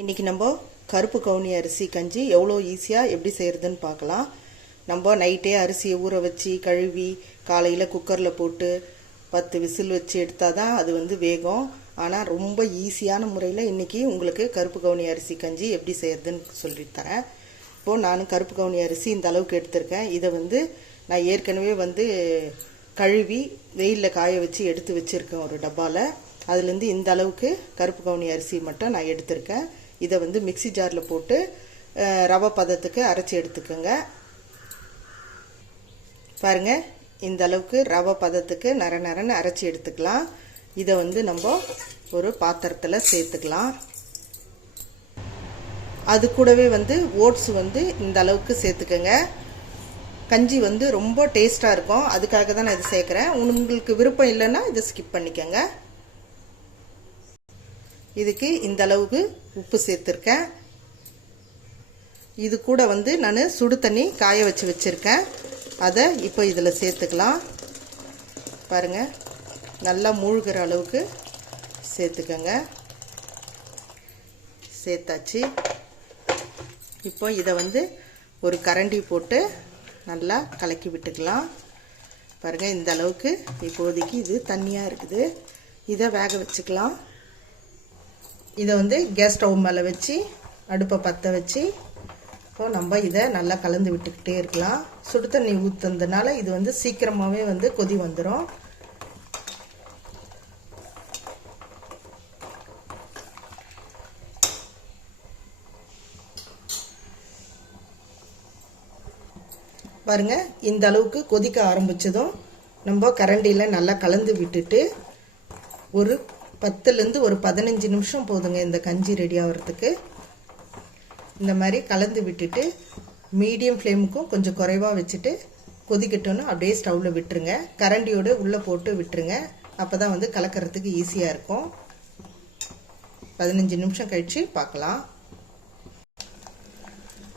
இன்றைக்கி நம்ம கருப்பு கவுனி அரிசி கஞ்சி எவ்வளோ ஈஸியாக எப்படி செய்கிறதுன்னு பார்க்கலாம். நம்ம நைட்டே அரிசியை ஊற வச்சு கழுவி காலையில் குக்கரில் போட்டு பத்து விசில் வச்சு எடுத்தால் தான் அது வந்து வேகும். ஆனால் ரொம்ப ஈஸியான முறையில் இன்றைக்கி உங்களுக்கு கருப்பு கவுனி அரிசி கஞ்சி எப்படி செய்கிறதுன்னு சொல்லித்தரேன் இப்போது நான் கருப்பு கவுனி அரிசி இந்த அளவுக்கு எடுத்திருக்கேன். இதை வந்து நான் ஏற்கனவே வந்து கழுவி வெயிலில் காய வச்சு எடுத்து வச்சுருக்கேன் ஒரு டப்பாவில் அதுலேருந்து இந்த அளவுக்கு கருப்பு கவுனி அரிசி மட்டும் நான் எடுத்திருக்கேன். இதை வந்து மிக்ஸி ஜாரில் போட்டு ரவை பதத்துக்கு அரைச்சி எடுத்துக்கோங்க. பாருங்கள் இந்த அளவுக்கு ரவை பதத்துக்கு நர நரன்னு அரைச்சி எடுத்துக்கலாம். இதை வந்து நம்ம ஒரு பாத்திரத்தில் சேர்த்துக்கலாம். அது கூடவே வந்து ஓட்ஸ் வந்து இந்த அளவுக்கு சேர்த்துக்கோங்க. கஞ்சி வந்து ரொம்ப டேஸ்ட்டாக இருக்கும். அதுக்காக தான் நான் இது சேர்க்குறேன். உங்களுக்கு விருப்பம் இல்லைன்னா இதை ஸ்கிப் பண்ணிக்கோங்க. இதுக்கு இந்த அளவுக்கு உப்பு சேர்த்துருக்கேன். இது கூட வந்து நான் சுடு தண்ணி காய வச்சு வச்சுருக்கேன். அதை இப்போ இதில் சேர்த்துக்கலாம். பாருங்கள் நல்லா மூழ்கிற அளவுக்கு சேர்த்துக்கோங்க. சேர்த்தாச்சு. இப்போ இதை வந்து ஒரு கரண்டி போட்டு நல்லா கலக்கி விட்டுக்கலாம். பாருங்கள் இந்த அளவுக்கு இப்போதைக்கு இது தண்ணியாக இருக்குது. இதை வேக வச்சுக்கலாம். இதை வந்து கேஸ் ஸ்டவ் மேலே வச்சு அடுப்பை பற்ற வச்சு இப்போ நம்ம இதை நல்லா கலந்து விட்டுக்கிட்டே இருக்கலாம். சுடு தண்ணி ஊற்றுனதுனால இது வந்து சீக்கிரமாகவே வந்து கொதி வந்துடும் பாருங்க இந்த அளவுக்கு கொதிக்க ஆரம்பிச்சதும் நம்ம கரண்டியில் நல்லா கலந்து விட்டுட்டு ஒரு பத்துலேருந்து ஒரு பதினஞ்சு நிமிஷம் போதுங்க இந்த கஞ்சி ரெடி ஆகிறதுக்கு இந்த மாதிரி கலந்து விட்டுட்டு மீடியம் ஃப்ளேமுக்கும் கொஞ்சம் குறைவாக வச்சுட்டு கொதிக்கட்டோன்னு அப்படியே ஸ்டவ்வில் விட்டுருங்க. கரண்டியோடு உள்ளே போட்டு விட்டுருங்க. அப்போ தான் வந்து கலக்கிறதுக்கு ஈஸியாக இருக்கும். பதினஞ்சு நிமிஷம் கழித்து பார்க்கலாம்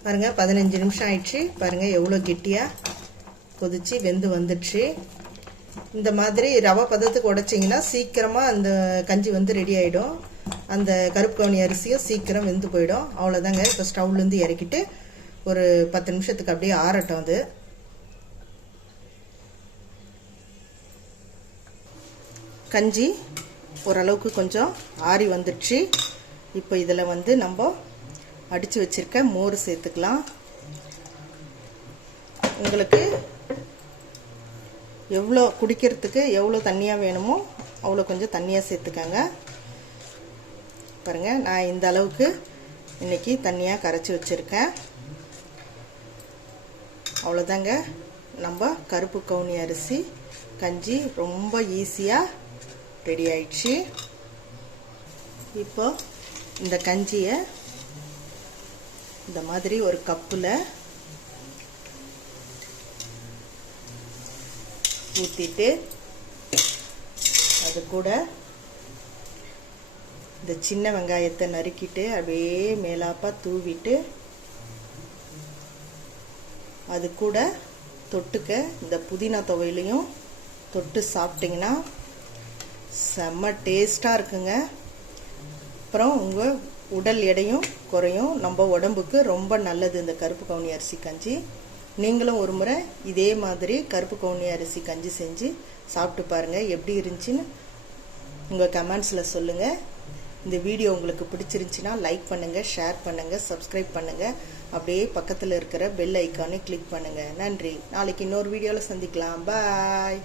பாருங்கள் பதினஞ்சு நிமிஷம் ஆயிடுச்சு. பாருங்கள் எவ்வளோ கெட்டியாக கொதிச்சு வெந்து வந்துடுச்சு. இந்த மாதிரி ரவை பதத்துக்கு உடைச்சிங்கன்னா சீக்கிரமாக அந்த கஞ்சி வந்து ரெடி ஆகிடும் அந்த கருப்பு கவுனி அரிசியும் சீக்கிரம் வெந்து போயிடும். அவ்வளோதாங்க இப்போ ஸ்டவ்லேருந்து இறக்கிட்டு ஒரு பத்து நிமிஷத்துக்கு அப்படியே ஆறட்டும் அது. கஞ்சி ஓரளவுக்கு கொஞ்சம் ஆறி வந்துடுச்சு. இப்போ இதில் வந்து நம்ம அடித்து வச்சுருக்க மோர் சேர்த்துக்கலாம். உங்களுக்கு எவ்வளோ குடிக்கிறதுக்கு எவ்வளோ தண்ணியாக வேணுமோ அவ்வளோ கொஞ்சம் தண்ணியாக சேர்த்துக்கங்க. பாருங்கள் நான் இந்த அளவுக்கு இன்றைக்கி தண்ணியாக கரைச்சி வச்சுருக்கேன். அவ்வளோதாங்க. நம்ம கருப்பு கவுனி அரிசி கஞ்சி ரொம்ப ஈஸியாக ரெடி ஆயிடுச்சு. இப்போ இந்த கஞ்சியை இந்த மாதிரி ஒரு கப்பில் ஊற்றிட்டு அது கூட இந்த சின்ன வெங்காயத்தை நறுக்கிட்டு அப்படியே மேலாப்பாக தூவிட்டு அது கூட தொட்டுக்க இந்த புதினா துவையிலையும் தொட்டு சாப்பிட்டிங்கன்னா செம்ம டேஸ்ட்டாக இருக்குங்க. அப்புறம் உங்கள் உடல் எடையும் குறையும். நம்ம உடம்புக்கு ரொம்ப நல்லது இந்த கருப்பு கவுனி அரிசி கஞ்சி. நீங்களும் ஒரு முறை இதே மாதிரி கருப்பு கவுனி அரிசி கஞ்சி செஞ்சு சாப்பிட்டு பாருங்கள் எப்படி இருந்துச்சுன்னு உங்கள் கமெண்ட்ஸில் சொல்லுங்கள் இந்த வீடியோ உங்களுக்கு பிடிச்சிருந்துச்சின்னா லைக் பண்ணுங்கள் ஷேர் பண்ணுங்கள் சப்ஸ்கிரைப் பண்ணுங்கள் அப்படியே பக்கத்தில் இருக்கிற பெல் ஐக்கானே கிளிக் பண்ணுங்கள் நன்றி. நாளைக்கு இன்னொரு வீடியோவில் சந்திக்கலாம். பாய்